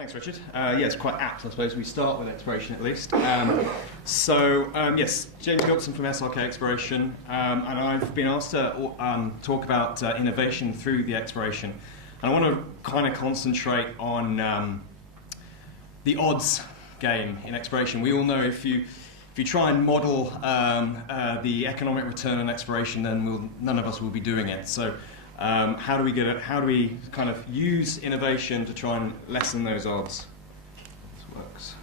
Thanks, Richard. Yeah, it's quite apt, I suppose, we start with exploration at least. Yes, James Gilbertson from SRK Exploration, and I've been asked to talk about innovation through the exploration. And I want to kind of concentrate on the odds game in exploration. We all know if you try and model the economic return on exploration, then none of us will be doing it. So how do we kind of use innovation to try and lessen those odds? This works.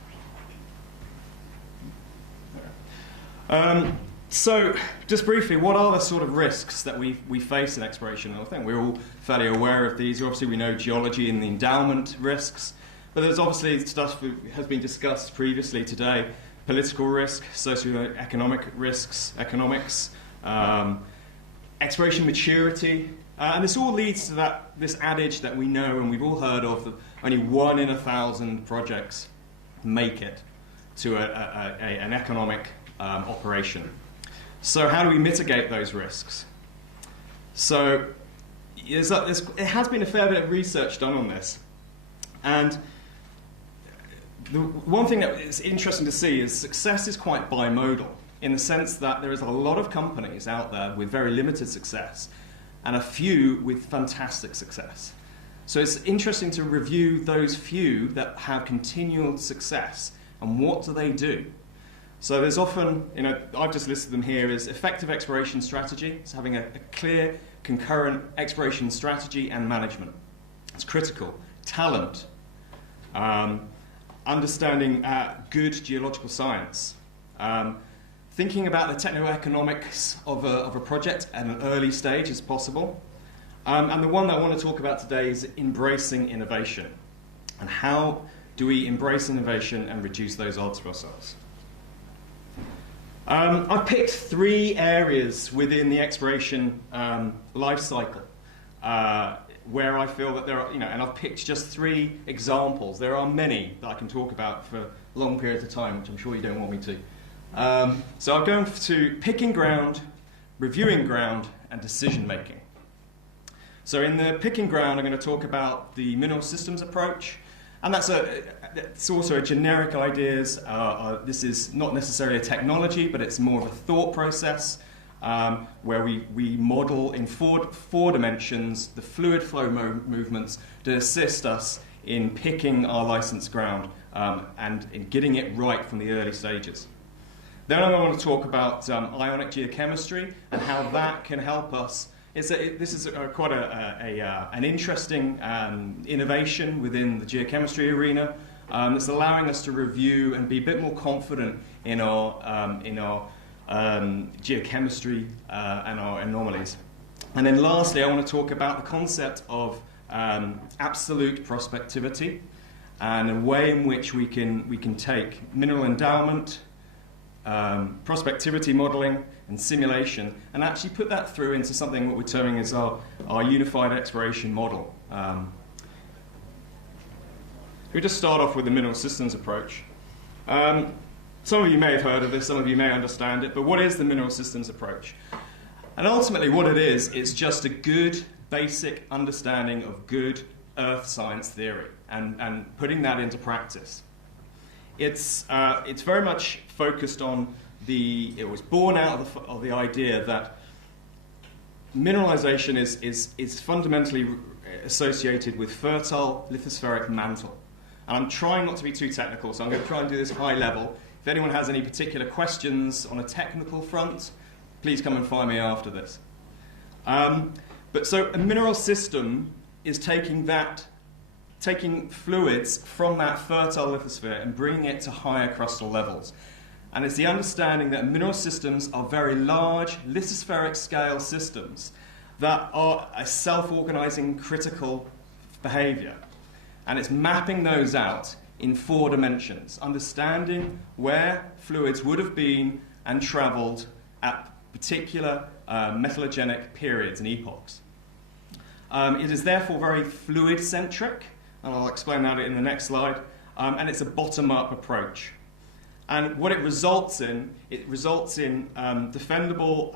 So just briefly, what are the sort of risks that we face in exploration? I think we're all fairly aware of these. Obviously, we know geology and the endowment risks, but there's obviously stuff that has been discussed previously today: political risk, socio-economic risks, economics, exploration maturity. And this all leads to this adage that we know and we've all heard of, that only 1 in 1,000 projects make it to an economic operation. So how do we mitigate those risks? So it has been a fair bit of research done on this. And the one thing that is interesting to see is success is quite bimodal, in the sense that there is a lot of companies out there with very limited success, and a few with fantastic success. So it's interesting to review those few that have continual success, and what do they do? So there's often, I've just listed them here, as effective exploration strategy. It's having a clear, concurrent exploration strategy and management. It's critical. Talent. Understanding good geological science. Thinking about the techno-economics of a project at an early stage as possible. And the one that I want to talk about today is embracing innovation. And how do we embrace innovation and reduce those odds for ourselves? I've picked 3 areas within the exploration life cycle where I feel that there are, and I've picked just 3 examples. There are many that I can talk about for long periods of time, which I'm sure you don't want me to. So I'm going to picking ground, reviewing ground, and decision making. So in the picking ground, I'm going to talk about the mineral systems approach, and it's also a generic ideas. This is not necessarily a technology, but it's more of a thought process where we model in four dimensions the fluid flow movements to assist us in picking our licensed ground and in getting it right from the early stages. Then I want to talk about ionic geochemistry and how that can help us. This is quite an interesting innovation within the geochemistry arena that's allowing us to review and be a bit more confident in our geochemistry and our anomalies. And then lastly, I want to talk about the concept of absolute prospectivity and a way in which we can take mineral endowment, prospectivity modeling and simulation, and actually put that through into something what we're terming as our unified exploration model. We just start off with the mineral systems approach. Some of you may have heard of this, some of you may understand it, but what is the mineral systems approach? And ultimately what it is just a good basic understanding of good earth science theory and putting that into practice. It's very much focused on it was born out of the idea that mineralization is fundamentally associated with fertile lithospheric mantle. And I'm trying not to be too technical, so I'm going to try and do this high level. If anyone has any particular questions on a technical front, please come and find me after this. So a mineral system is taking fluids from that fertile lithosphere and bringing it to higher crustal levels. And it's the understanding that mineral systems are very large lithospheric scale systems that are a self-organizing critical behavior. And it's mapping those out in 4 dimensions, understanding where fluids would have been and traveled at particular metallogenic periods and epochs. It is therefore very fluid-centric, and I'll explain that in the next slide, and it's a bottom-up approach. And what it results in defendable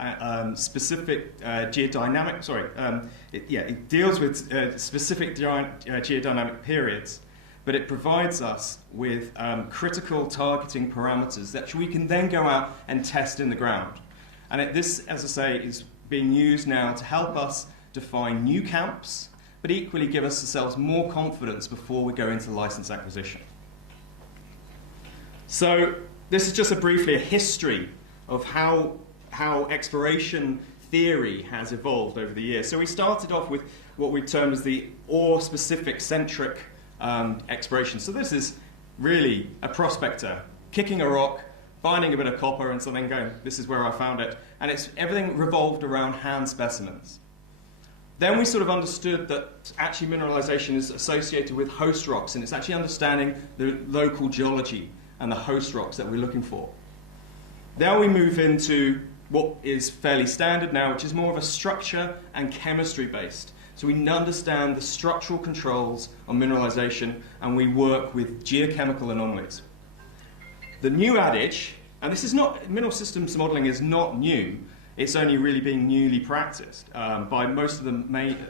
specific geodynamic, it deals with specific geodynamic periods but it provides us with critical targeting parameters that we can then go out and test in the ground. And this, as I say, is being used now to help us define new camps, but equally give ourselves more confidence before we go into license acquisition. So this is just briefly a history of how exploration theory has evolved over the years. So we started off with what we term as the ore-specific centric exploration. So this is really a prospector kicking a rock, finding a bit of copper and something, going, this is where I found it. And everything revolved around hand specimens. Then we sort of understood that actually mineralization is associated with host rocks, and it's actually understanding the local geology and the host rocks that we're looking for. Now we move into what is fairly standard now, which is more of a structure and chemistry based. So we understand the structural controls on mineralization, and we work with geochemical anomalies. The new adage, and this is not, mineral systems modeling is not new, it's only really being newly practiced by most of the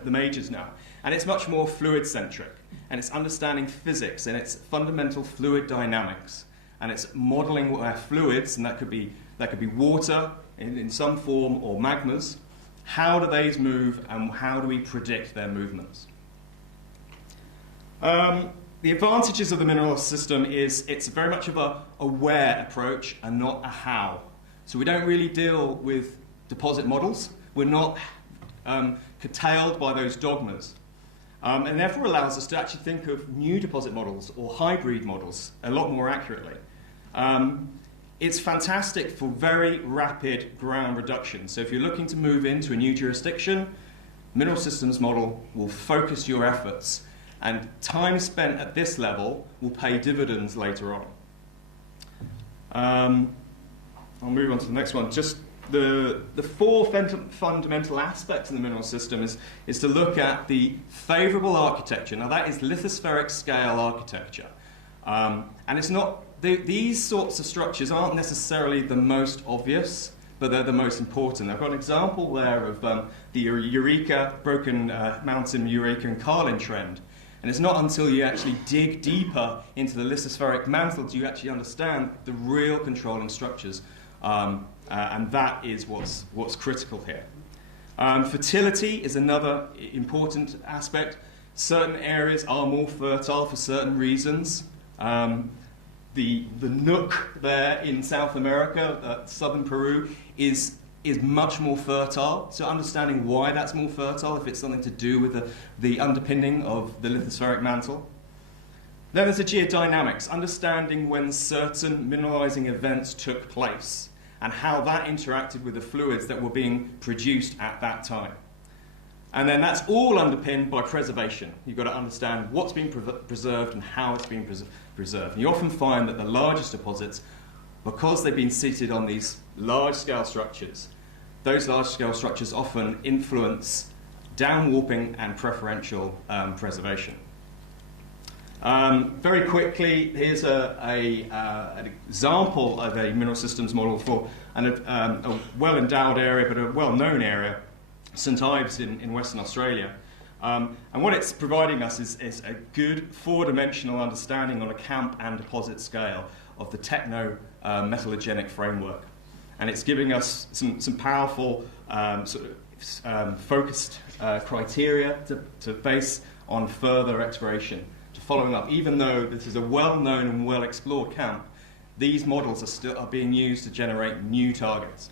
majors now. And it's much more fluid-centric, and it's understanding physics, and it's fundamental fluid dynamics. And it's modeling fluids, and that could be water in some form, or magmas. How do they move, and how do we predict their movements? The advantages of the mineral system is it's very much of a where approach and not a how. So we don't really deal with deposit models. We're not curtailed by those dogmas. And therefore allows us to actually think of new deposit models or hybrid models a lot more accurately. It's fantastic for very rapid ground reduction. So if you're looking to move into a new jurisdiction, mineral systems model will focus your efforts, and time spent at this level will pay dividends later on. I'll move on to the next one. Just the four fundamental aspects of the mineral system is to look at the favorable architecture. Now that is lithospheric scale architecture. And it's not, these sorts of structures aren't necessarily the most obvious, but they're the most important. I've got an example there of the Eureka, Broken Mountain Eureka and Carlin trend. And it's not until you actually dig deeper into the lithospheric mantle do you actually understand the real controlling structures. And that is what's critical here. Fertility is another important aspect. Certain areas are more fertile for certain reasons. The Nook there in South America, southern Peru, is much more fertile. So understanding why that's more fertile, if it's something to do with the underpinning of the lithospheric mantle. Then there's the geodynamics, understanding when certain mineralizing events took place and how that interacted with the fluids that were being produced at that time. And then that's all underpinned by preservation. You've got to understand what's being preserved and how it's being preserved. And you often find that the largest deposits, because they've been seated on these large-scale structures, those large-scale structures often influence downwarping and preferential preservation. Very quickly, here's an example of a mineral systems model for a well-endowed area, but a well-known area, St Ives in Western Australia. And what it's providing us is a good four-dimensional understanding on a camp and deposit scale of the techno-metallogenic framework. And it's giving us some powerful focused criteria to base on further exploration, to following up. Even though this is a well-known and well-explored camp, these models are being used to generate new targets.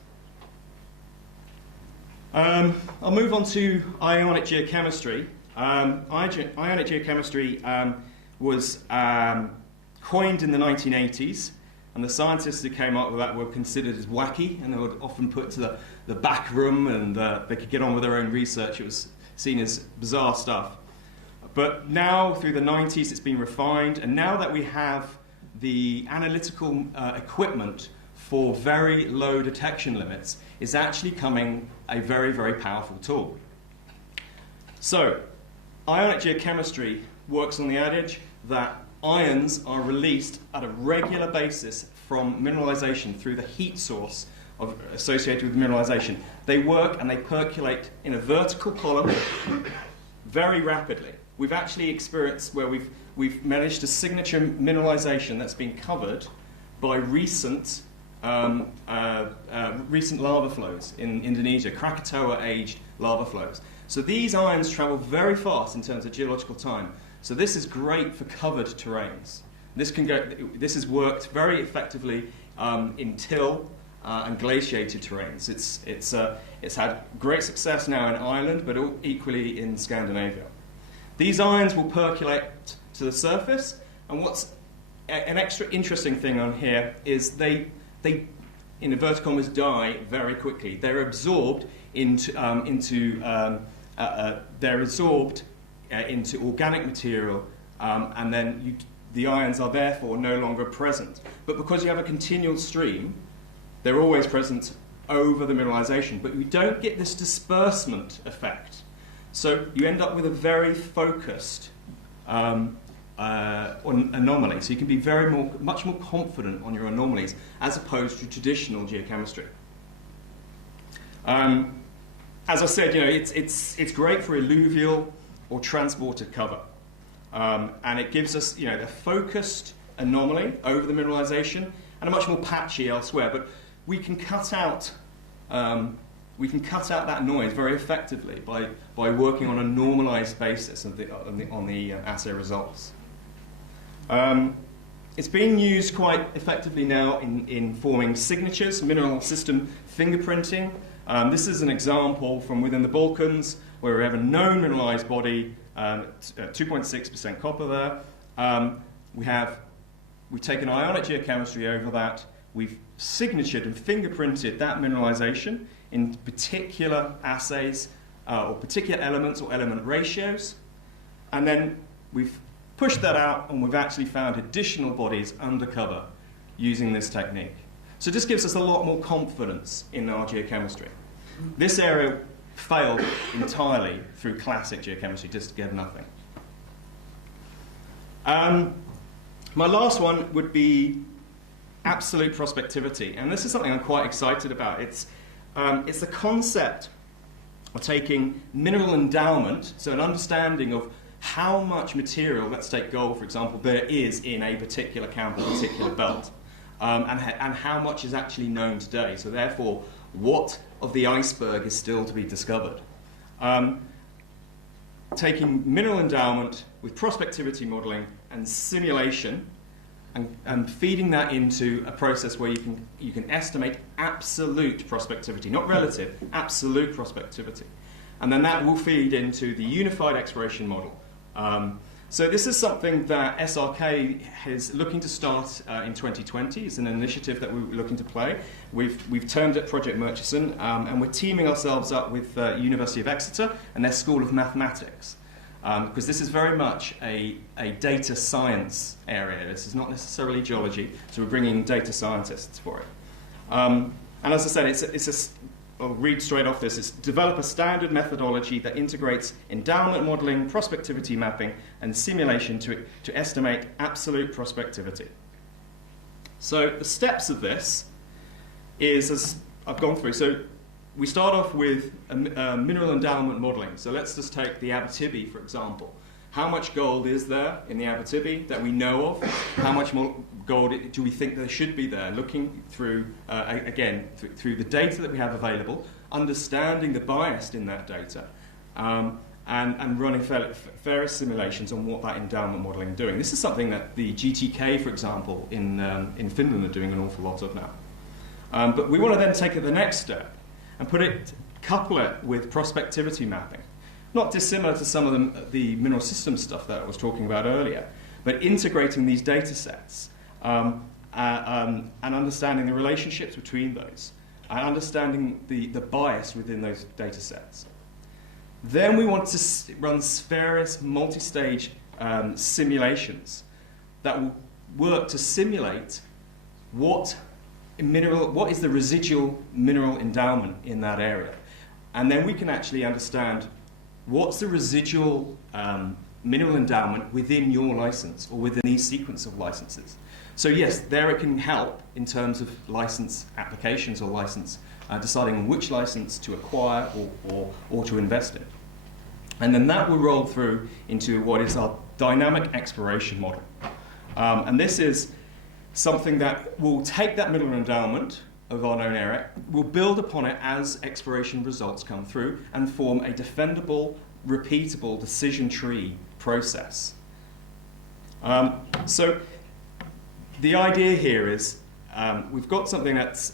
I'll move on to ionic geochemistry. Ionic geochemistry was coined in the 1980s, and the scientists who came up with that were considered as wacky, and they were often put to the back room, and they could get on with their own research. It was seen as bizarre stuff. But now, through the 90s, it's been refined, and now that we have the analytical equipment for very low detection limits, is actually becoming a very, very powerful tool. So, ionic geochemistry works on the adage that ions are released at a regular basis from mineralization through the heat source associated with mineralization. They work and they percolate in a vertical column very rapidly. We've actually experienced where we've we've managed a signature mineralization that's been covered by recent lava flows in Indonesia, Krakatoa-aged lava flows. So these ions travel very fast in terms of geological time. So this is great for covered terrains. This has worked very effectively in till and glaciated terrains. It's had great success now in Ireland, but equally in Scandinavia. These ions will percolate to the surface, and what's an extra interesting thing on here is they in inverted commas, die very quickly. They're absorbed into organic material, and then the ions are therefore no longer present. But because you have a continual stream, they're always present over the mineralization, but you don't get this disbursement effect. So you end up with a very focused anomaly. So you can be much more confident on your anomalies as opposed to traditional geochemistry. As I said, it's great for alluvial or transported cover, and it gives us a focused anomaly over the mineralization and a much more patchy elsewhere. But we can cut out that noise very effectively by working on a normalized basis on the assay results. It's being used quite effectively now in forming signatures, mineral system fingerprinting. This is an example from within the Balkans where we have a known mineralized body, 2.6% copper there. We've taken ionic geochemistry over that. We've signatured and fingerprinted that mineralization in particular assays or particular elements or element ratios. And then we've pushed that out, and we've actually found additional bodies undercover using this technique. So this gives us a lot more confidence in our geochemistry. This area failed entirely through classic geochemistry, just to get nothing. My last one would be absolute prospectivity, and this is something I'm quite excited about. It's the concept of taking mineral endowment, so an understanding of how much material, let's take gold for example, there is in a particular camp, a particular belt, and how much is actually known today. So therefore, what of the iceberg is still to be discovered? Taking mineral endowment with prospectivity modeling and simulation, and feeding that into a process where you can estimate absolute prospectivity, not relative, absolute prospectivity. And then that will feed into the unified exploration model. So this is something that SRK is looking to start in 2020. It's an initiative that we're looking to play. We've termed it Project Murchison, and we're teaming ourselves up with University of Exeter and their School of Mathematics, because this is very much a data science area. This is not necessarily geology, so we're bringing data scientists for it. And as I said, I'll read straight off this. It's develop a standard methodology that integrates endowment modeling, prospectivity mapping, and simulation to estimate absolute prospectivity. So the steps of this is, as I've gone through, so we start off with mineral endowment modeling. So let's just take the Abitibi, for example. How much gold is there in the Abitibi that we know of? How much more gold do we think there should be there? Looking through, through the data that we have available, understanding the bias in that data, and running various simulations on what that endowment modeling is doing. This is something that the GTK, for example, in Finland are doing an awful lot of now. But we want to then take it the next step and couple it with prospectivity mapping. Not dissimilar to some of the mineral system stuff that I was talking about earlier, but integrating these data sets and understanding the relationships between those, and understanding the bias within those data sets. Then we want to run various multi-stage simulations that will work to simulate what is the residual mineral endowment in that area. And then we can actually understand what's the residual mineral endowment within your license or within these sequence of licenses. So yes, there it can help in terms of license applications or license, deciding on which license to acquire or to invest in. And then that will roll through into what is our dynamic exploration model. And this is something that will take that middle endowment of our known area, will build upon it as exploration results come through and form a defendable, repeatable decision tree process. So the idea here is we've got something that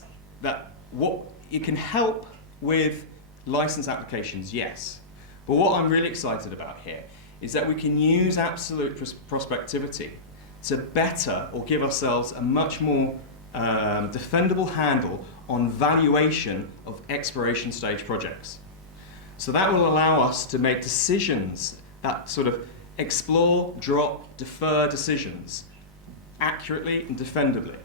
it can help with license applications, yes. But what I'm really excited about here is that we can use absolute prospectivity to better or give ourselves a much more defendable handle on valuation of exploration stage projects. So that will allow us to make decisions that sort of explore, drop, defer decisions accurately and defendably.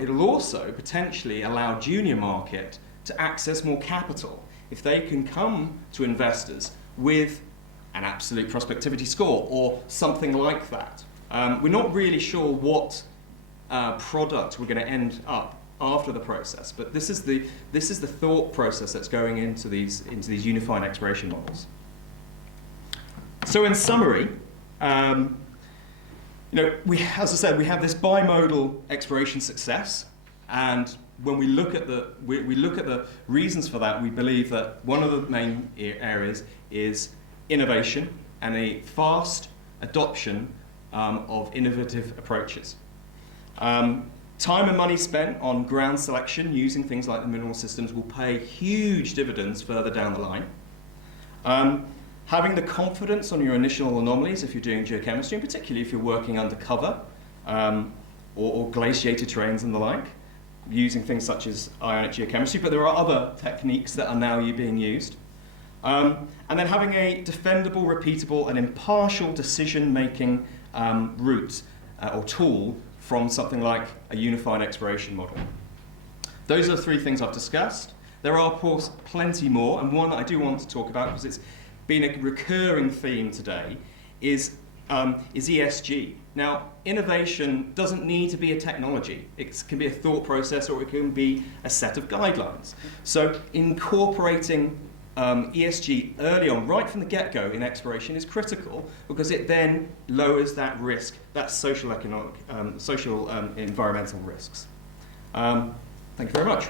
It'll also potentially allow junior market to access more capital if they can come to investors with an absolute prospectivity score or something like that. We're not really sure what product we're going to end up after the process, but this is the thought process that's going into these unified exploration models. So in summary, as I said, we have this bimodal exploration success, and when we look at the reasons for that, we believe that one of the main areas is innovation and a fast adoption of innovative approaches. Time and money spent on ground selection using things like the mineral systems will pay huge dividends further down the line. Having the confidence on your initial anomalies if you're doing geochemistry, and particularly if you're working undercover or glaciated terrains and the like, using things such as ionic geochemistry, but there are other techniques that are now being used. And then having a defendable, repeatable, and impartial decision-making route or tool from something like a unified exploration model. Those are the three things I've discussed. There are, of course, plenty more, and one that I do want to talk about, because it's been a recurring theme today, is ESG. Now, innovation doesn't need to be a technology. It can be a thought process, or it can be a set of guidelines. So incorporating ESG early on, right from the get-go in exploration, is critical, because it then lowers that risk, that social, environmental risks. Thank you very much.